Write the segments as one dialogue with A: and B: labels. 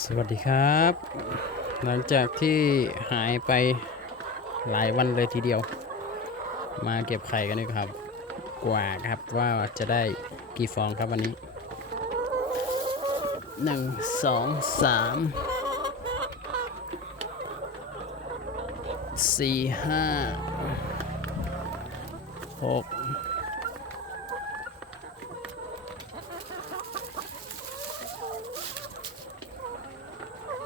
A: สวัสดีครับ หลังจากที่หายไปหลายวันเลยทีเดียว มาเก็บไข่กันดีครับ กว่าครับว่าจะได้กี่ฟองครับวันนี้หนึ่งสองสามสี่ห้าหก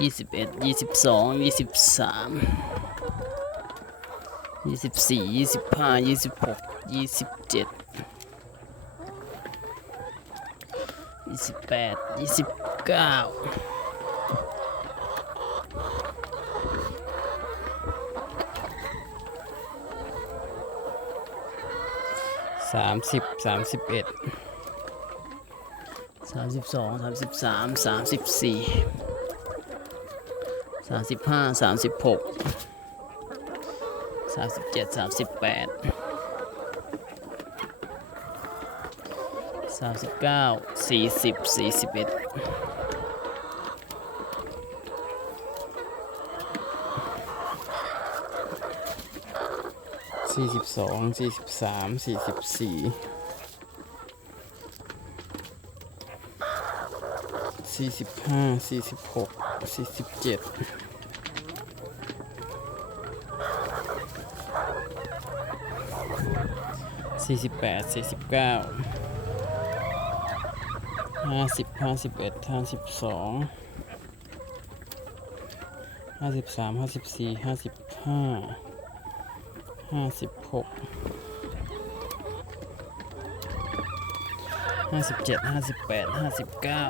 A: ยี่สิบเอ็ดยี่สิบสองยี่สิบสามยี่สิบสี่ยี่สิบห้ายี่สิบหกยี่สิบเจ็ดยี่สิบแปดยี่สิบเก้าสามสิบสามสิบเอ็ดสามสิบสองสามสิบสามสามสิบสี่ สามสิบห้าสามสิบหกสามสิบเจ็ดสามสิบแปดสามสิบเก้าสี่สิบสี่สิบเอ็ดสี่สิบสองสี่สิบสามสี่สิบสี่ สี่สิบห้าสี่สิบหกสี่สิบเจ็ดสี่สิบแปดสี่สิบเก้าห้าสิบห้าสิบเอ็ดห้าสิบสองห้าสิบสามห้าสิบสี่ห้าสิบห้าห้าสิบหกห้าสิบเจ็ดห้าสิบแปดห้าสิบเก้า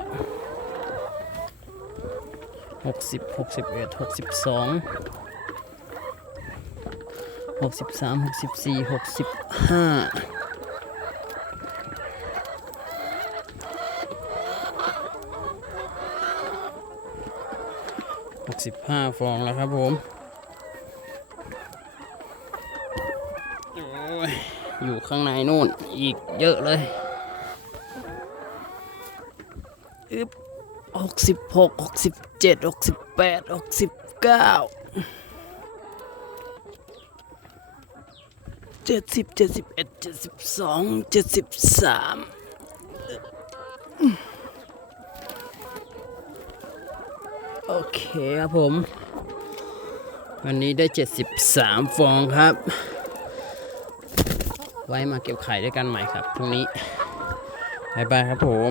A: หกสิบหกสิบเอ็ดหกสิบสองหกสิบสามหกสิบสี่หกสิบห้าหกสิบห้าฟองแล้วครับผมอยู่ข้างในนู่นอีกเยอะเลยอึ๊บ หกสิบหกหกสิบเจ็ดหกสิบแปดหกสิบเก้าเจ็ดสิบเจ็ดสิบเอ็ดเจ็ดสิบสองเจ็ดสิบสามโอเคครับผม วันนี้ได้เจ็ดสิบสามฟองครับ ไว้มาเก็บไข่ด้วยกันใหม่ครับพรุ่งนี้บายบายครับผม